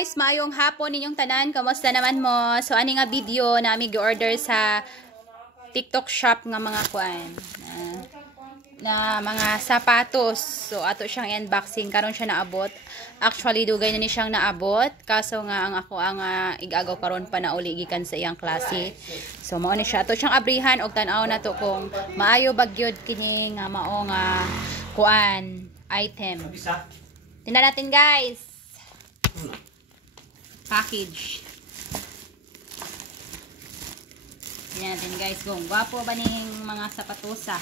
guys, maayong hapon ninyong tanan. Kamusta naman mo? So ani nga video na mi gi-order sa TikTok shop nga mga kuan na mga sapatos. So ato siyang unboxing karon siya naabot. Actually dugay na ni siyang naabot. Kaso nga ang ako ang igagaw karon pa na uli gikan sa iyang klase. So mao ni siya ato siyang abrihan og tan-aw nato kung maayo bagyod kini nga mao nga kuan item. Tingnan natin guys. Package. Tingnan natin guys kung gwapo ba ning mga sapatosa.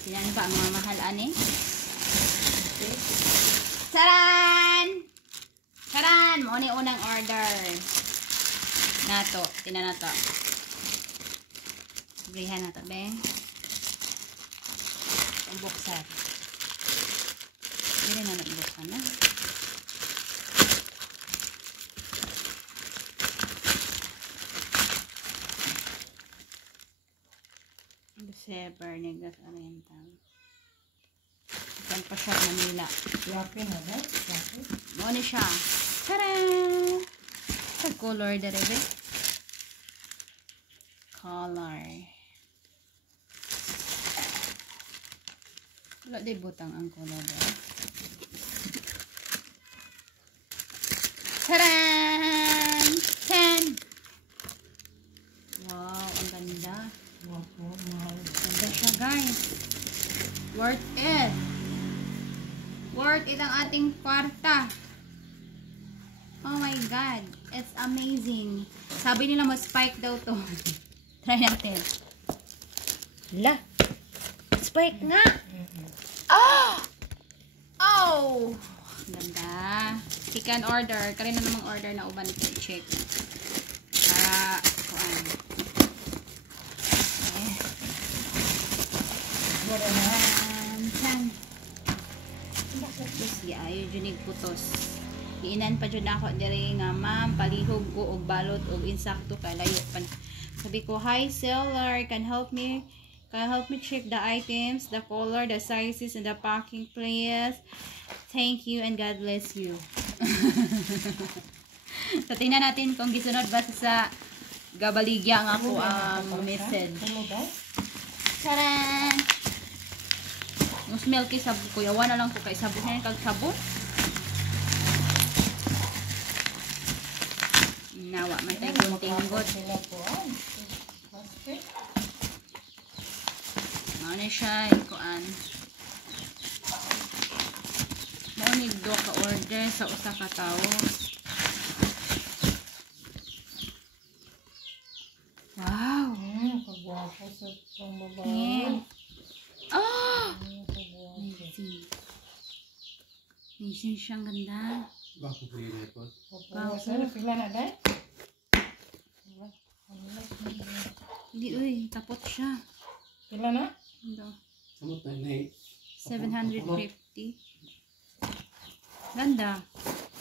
Tingnan ba ang mga mahal ani? Charan! Charan! Mo ni unang order. Nato, tingnan nato. Brihan nato be. Ang buksan. Hindi na nagbuksan na. December, Negros Oriental. Ikan pa siya Manila. Yapi na ba? Yapi? Ano siya? Tadaan! Sa color na rin eh. Color. Wala di butang ang color ba? Tadaan! 10! Wow, ang ganda. Ganda siya guys. Worth it. Worth it ang ating kwarta. Oh my god. It's amazing. Sabi nila mo spike daw to. Try natin. La. Spike nga. Oh! Oh! Ganda. You can order. Karina namang order na uban ito. Check. Para kuan. Ayo junig putos. Iinan pa jud ako diri nga ma'am palihog ko og balot og insakto kay layo pa. Sabi ko, "Hi seller, can help me check the items, the color, the sizes and the packing please. Thank you and God bless you." So tingnan natin kung gisunod ba sa gabaligya nga ako ang message. Taran! Mas milky sabon ko. Yawan na lang ko kay sabon. Yan kag sabon. Nawa. May tayo gunting-got. Ano siya? Ikuan. Maunig do ka order sa usa ka tao. Wow! Kagwapo sa pambabae. Oh! Amazing siyang ganda. Bago po yun ito. Bago. Pila na dahil? Hindi, uy. Tapot siya. Pila na? Ito. Samot na na 750. Ganda.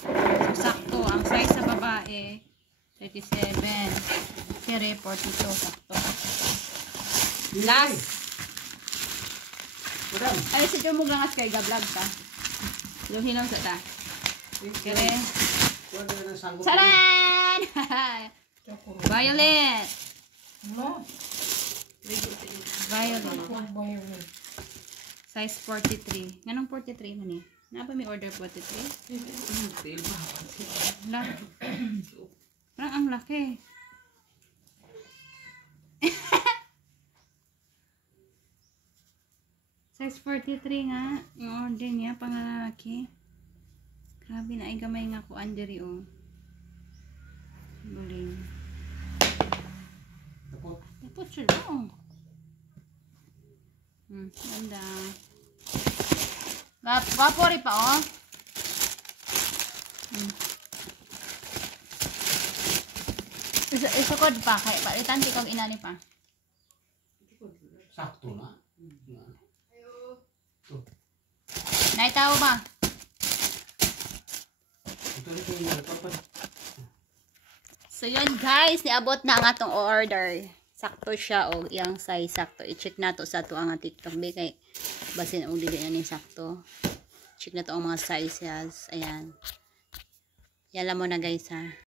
So, sakto. Ang size sa babae, 37. Sere, 42. Sakto. Last. Ay, si Jomo langas kay gablog ka. Luhin lang sa ta. Kere. Charan! Violet. Violet. Size 43. Nganong 43 man eh? Napa may order 43? Laki. Parang ang laki. Size 43 nga. Yung order niya, pangalaki. Grabe na, ay gamay nga ko andiri o. Galing. Tapos siya lang. Ganda. Vapori pa o. Isukod pa. Kaya palitan ti kong inani pa. Sakto na. Naitaw ba? So yun guys, niabot na ang atong order. Sakto siya o iyang size sakto. I-check nato sa ato ang TikTok be kay basin og dili na ni sakto. Check na to ang mga sizes. Ayan. Yan lang muna guys ha.